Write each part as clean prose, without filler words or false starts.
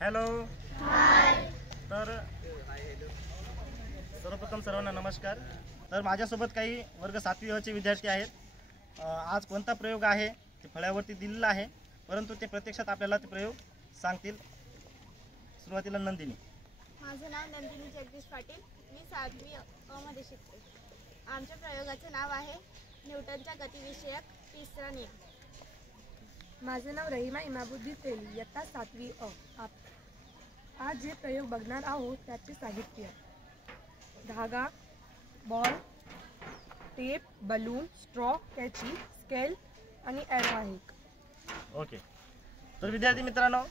Hello. तर सर्वप्रथम सर्वांना नमस्कार. तर माझ्यासोबत काही वर्ग 7वी अ चे विद्यार्थी आहेत. आज कोणता प्रयोग आहे ते फळ्यावरती दिलेला आहे, परंतु ते प्रत्यक्षात आपल्याला ते प्रयोग सांगतील. सुरुवातीला नंदिनी. माझं नाव नंदिनी जगदीश पाटील. मी 7वी अ मध्ये शिकते. आमच्या प्रयोगाचे नाव आहे न्यूटनच्या गतिविषयक तिसरा नियम. माझं नाव रहिमा इमामुद्दीन तेली, इयत्ता 7वी अ. आज जे प्रयोग बघणार आहोत त्याचे साहित्य: धागा, ball, tape, balloon, straw, catchy, scale आणि एरो आहे. ओके. तर विद्यार्थी मित्रांनो,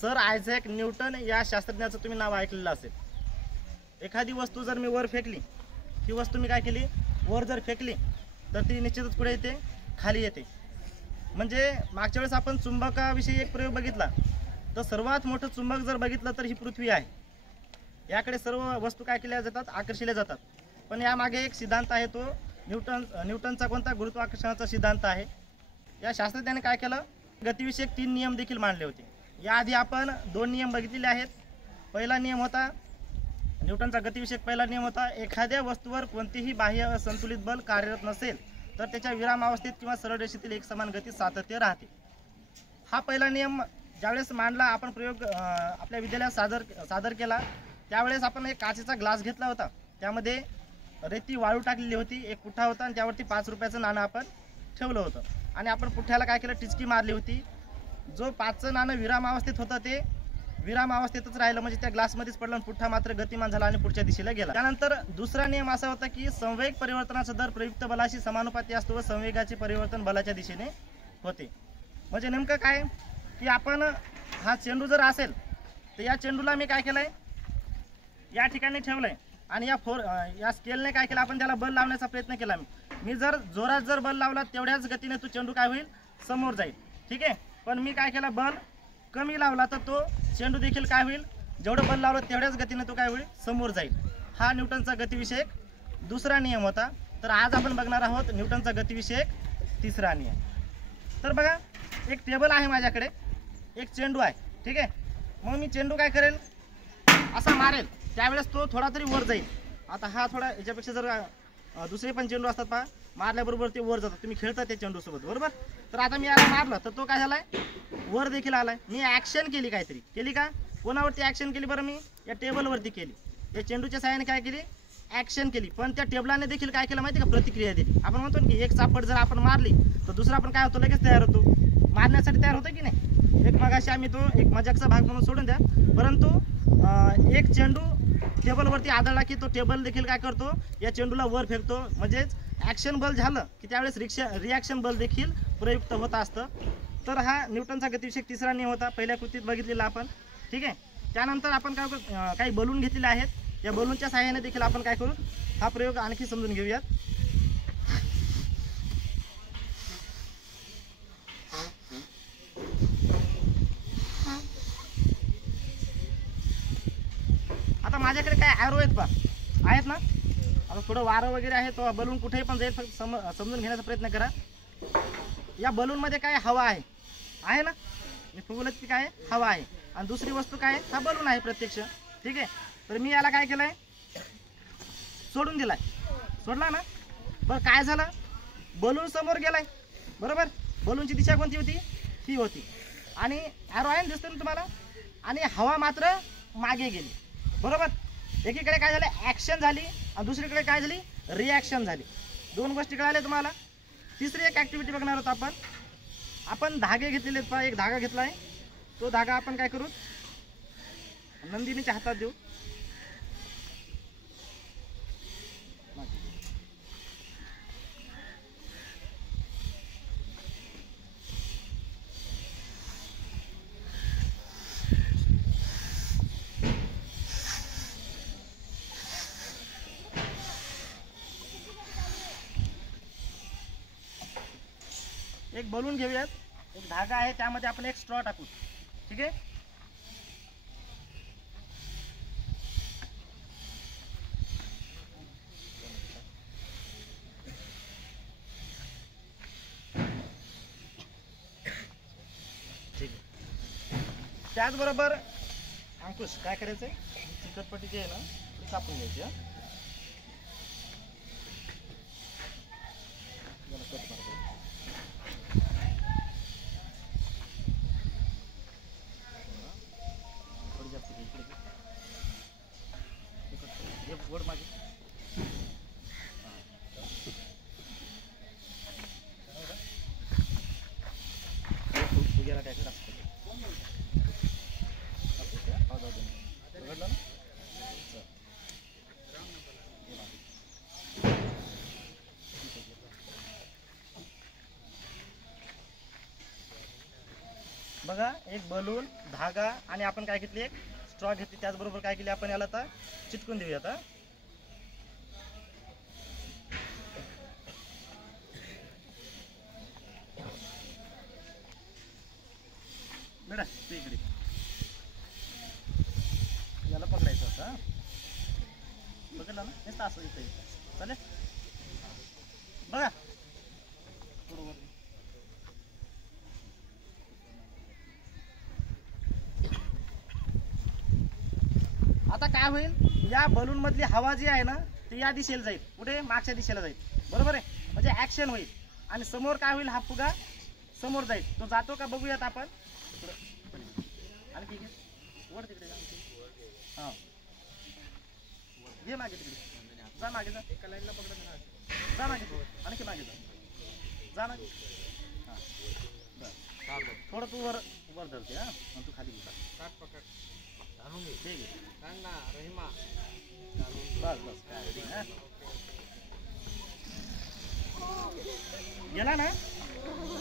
सर आयझॅक न्यूटन या शास्त्रज्ञाचं तुम्ही नाव ऐकलेलं असेल. एखादी वस्तू जर मी वर फेकली, ही वस्तू मी काय केली, वर जर फेकली तर ती निश्चितच पुढे येते, खाली येते. म्हणजे मागच्या वेळेस आपण चुंबकाविषयी एक प्रयोग बघितला, तर सर्वात मोठं चुंबक जर बघितलं तर ही पृथ्वी आहे. याकडे सर्व वस्तू काय केल्या जातात, आकर्षिल्या जातात. पण यामागे एक सिद्धांत आहे, तो न्यूटनचा कोणता, गुरुत्वाकर्षणाचा सिद्धांत आहे. या शास्त्रज्ञाने काय केलं, गतिविषयक 3 नियम देखील मांडले होते. याआधी आपण 2 नियम बघितलेले आहेत. पहिला नियम होता, न्यूटनचा गतिविषयक पहिला नियम होता, एखाद्या वस्तूवर कोणतेही बाह्य असंतुलित बल कार्यरत नसेल तर त्याच्या विरामावस्थेत किंवा सरळ रेषेतील एकसमान गती सातत्य राहते. हा पहिला नियम ज्यावेळेस मांडला, आपण प्रयोग आपल्या विद्यालयात सादर केला, त्यावेळेस आपण एक काचेचा ग्लास घेतला होता. त्यामध्ये रेती वाळू टाकलेली होती, एक पुठ्ठा होता आणि त्यावरती 5 रुपयाचं नाणं आपण ठेवलं होतं. आणि आपण पुठ्ठ्याला काय केलं, टिचकी मारली होती. जो 5चं नाणं विरामावस्थेत होतं ते विरामावस्थेतच राहिलं, म्हणजे त्या ग्लासमध्येच पडलं आणि पुठ्ठा मात्र गतिमान झाला आणि पुढच्या दिशेला गेला. त्यानंतर दुसरा नियम असा होता की संवेग परिवर्तनाचा दर प्रयुक्त बलाशी समानुपाती असतो व संवेगाचे परिवर्तन बलाच्या दिशेने होते. म्हणजे नेमकं काय की आपण हा चेंडू जर असेल तर या चेंडूला मी काय केलंय, या ठिकाणी ठेवलंय आणि या स्केलने काय केलं, आपण त्याला बल लावण्याचा प्रयत्न केला. मी जर जोरात जर बल लावला तेवढ्याच गतीने तो चेंडू काय होईल, समोर जाईल. ठीक आहे. पण मी काय केलं, बल कमी लावला तर तो चेंडू देखील काय होईल, जेवढं बल लावलं तेवढ्याच गतीने तो काय होईल, समोर जाईल. हा न्यूटनचा गतिविषयक दुसरा नियम होता. तर आज आपण बघणार आहोत न्यूटनचा गतिविषयक तिसरा नियम. तर बघा, एक टेबल आहे माझ्याकडे, एक चेंडू आहे. ठीक आहे. मग मी चेंडू काय करेल, असा मारेल, त्यावेळेस तो थोडा तरी वर जाईल. आता हा थोडा याच्यापेक्षा जर दुसरे पण चेंडू असतात पहा, मारल्याबरोबर ते वर जातात. तुम्ही खेळता त्या चेंडूसोबत, बरोबर. तर आता मी याला मारलं तर तो काय झालाय, वर देखील आलाय. मी ॲक्शन केली, काहीतरी केली का, कोणावरती ॲक्शन केली बरं, मी या टेबलवरती केली. या चेंडूच्या सहाय्याने काय केली, ॲक्शन केली. पण त्या टेबलाने देखील काय केलं माहिती का, प्रतिक्रिया दिली. आपण म्हणतो की एक चापट जर आपण मारली तर दुसरा पण काय होतो, लगेच तयार होतो, मारण्यासाठी तयार होतो की नाही. एक मगाशी आम्ही तो एक मजाकचा भाग म्हणून सोडून द्या, परंतु एक चेंडू टेबलवरती आदळला की तो टेबल देखील काय करतो, या चेंडूला वर फेकतो. म्हणजेच ॲक्शन बल झालं की त्यावेळेस रिॲक्शन बल देखील प्रयुक्त होत असतं. तर हा न्यूटनचा गतिविषयक तिसरा नियम होता, पहिल्या कृतीत बघितलेला आपण. ठीक आहे. त्यानंतर आपण काही बलून घेतलेले आहेत. या बलूनच्या सहाय्याने देखील आपण काय करू, हा प्रयोग आणखी समजून घेऊयात. आता माझ्याकडे काय ॲरो आहेत पा, आहेत ना. आता थोडं वारं वगैरे आहे, तो बलून कुठेही पण जाईल, फक्त समजून घेण्याचा प्रयत्न करा. या बलूनमध्ये काय हवा आहे ना. मी फुगवलं की काय हवा आहे, आणि दुसरी वस्तू काय, हा बलून आहे प्रत्यक्ष. ठीक आहे. तर मी याला काय केलंय, सोडून दिलाय, सोडला ना. बरं काय झालं, बलून समोर गेलाय, बरोबर. बलूनची दिशा कोणती होती, ही होती, आणि ॲरो आहे दिसतं ना तुम्हाला, आणि हवा मात्र मागे गेली, बरोबर. एकीकडे काय झालं, ॲक्शन झाली, आणि दुसरीकडे काय झाली, रिॲक्शन झाली. 2 गोष्टी कळाल्या तुम्हाला. तिसरी एक ॲक्टिव्हिटी बघणार आहोत आपण धागे घेतलेले आहेत. एक धागा घेतला आहे, तो धागा आपण काय करू, नंदिनीच्या हातात देऊ. एक बलून घेऊयात, एक धागा आहे, त्यामध्ये आपण एक स्ट्रॉ टाकू. ठीक आहे. त्याचबरोबर अंकुश काय करायचंय, चिकटपट्टी जी आहे ना ती कापून घ्यायची. हा जरा कट मार. थोडी जास्त घे इकडे. हे बोर्ड मागे. काय कर असतं बघडलं ना. बघा एक बलून, धागा आणि आपण काय घेतली, एक स्ट्रॉ घेतली. त्याचबरोबर काय केली आपण, याला आता चिटकून देऊया. आता बेटा तू इकडे, याला पकडायचं असं. बघितलं ना, हेच असं इथं चालेल. बघा बरोबर. आता काय होईल, या बलून मधली हवा जी आहे ना ती या दिशेला जाईल, कुठे मागच्या दिशेला जाईल. बरोबर आहे, म्हणजे ऍक्शन होईल. आणि समोर काय होईल, हा फुगा समोर जाईल. तो जातो का बघूयात आपण. आणखी घे, वर तिकडे जा. हा घे मागे तिकडे, जा मागे जा. एका लाईनला पकडत जा मागे, आणखी मागे जा मागे. हा थोडं तू वर वर धरते. हा मग तू खाली घे. पकड ठीक आहे. बस बस गेला ना.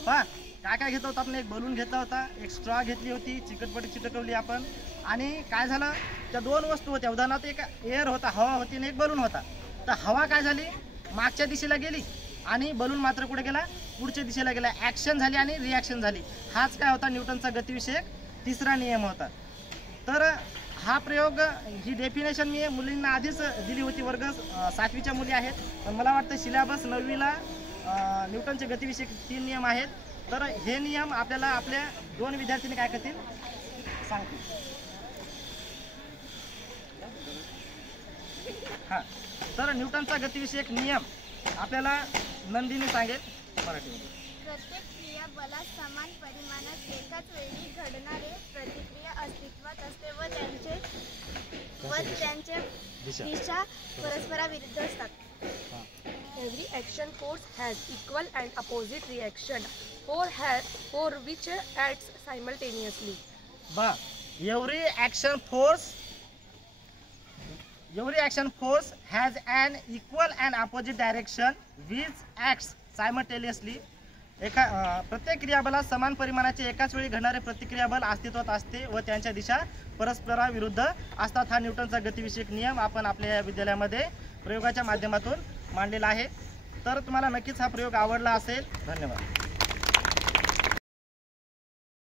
पहा काय काय घेतलं होतं आपण. एक बलून घेतला होता, एक स्ट्रॉ घेतली होती, चिकटपट्टी चिटकवली आपण. आणि काय झालं, त्या दोन वस्तू होत्या. उदाहरणार्थ एक एअर होता, हवा होती, आणि एक बलून होता. तर हवा काय झाली, मागच्या दिशेला गेली आणि बलून मात्र कुठे गेला, पुढच्या दिशेला गेला. ॲक्शन झाली आणि रिॲक्शन झाली. हाच काय होता न्यूटनचा गतिविषयक तिसरा नियम होता. तर हा प्रयोग, ही डेफिनेशन मी मुलींना आधीच दिली होती. वर्ग 7वीच्या मुली आहेत, पण मला वाटतं सिलेबस 9वीला न्यूटनचे गतिविषयक 3 नियम आहेत. तर हे नियम आपल्याला आपल्या 2 विद्यार्थ्यांनी काय करतील सांगतील. हां, तर न्यूटनचा गतिविषयक नियम आपल्याला नंदिनी सांगेल मराठीमध्ये. प्रत्येक क्रियाबलात समान परिमाणात एकाच वेळी घडणारे प्रतिक्रिया अस्तित्वात असते व त्यांचे दिशा परस्पराविरुद्ध असतात. Every action force has equal and opposite reaction for which acts simultaneously. Every action force has an equal and opposite direction which acts simultaneously. प्रत्येक क्रियाबलात समान परिमाणाचे एकाच वेळी घडणारे प्रतिक्रियाबल अस्तित्वात असते व त्यांच्या दिशा परस्पराविरुद्ध असतात. हा न्यूटनचा गतिविषयक नियम आपण आपल्या विद्यालयामध्ये प्रयोगाच्या माध्यमातून मांडलेला आहे. तर तुम्हाला नक्कीच हा प्रयोग आवडला असेल. धन्यवाद.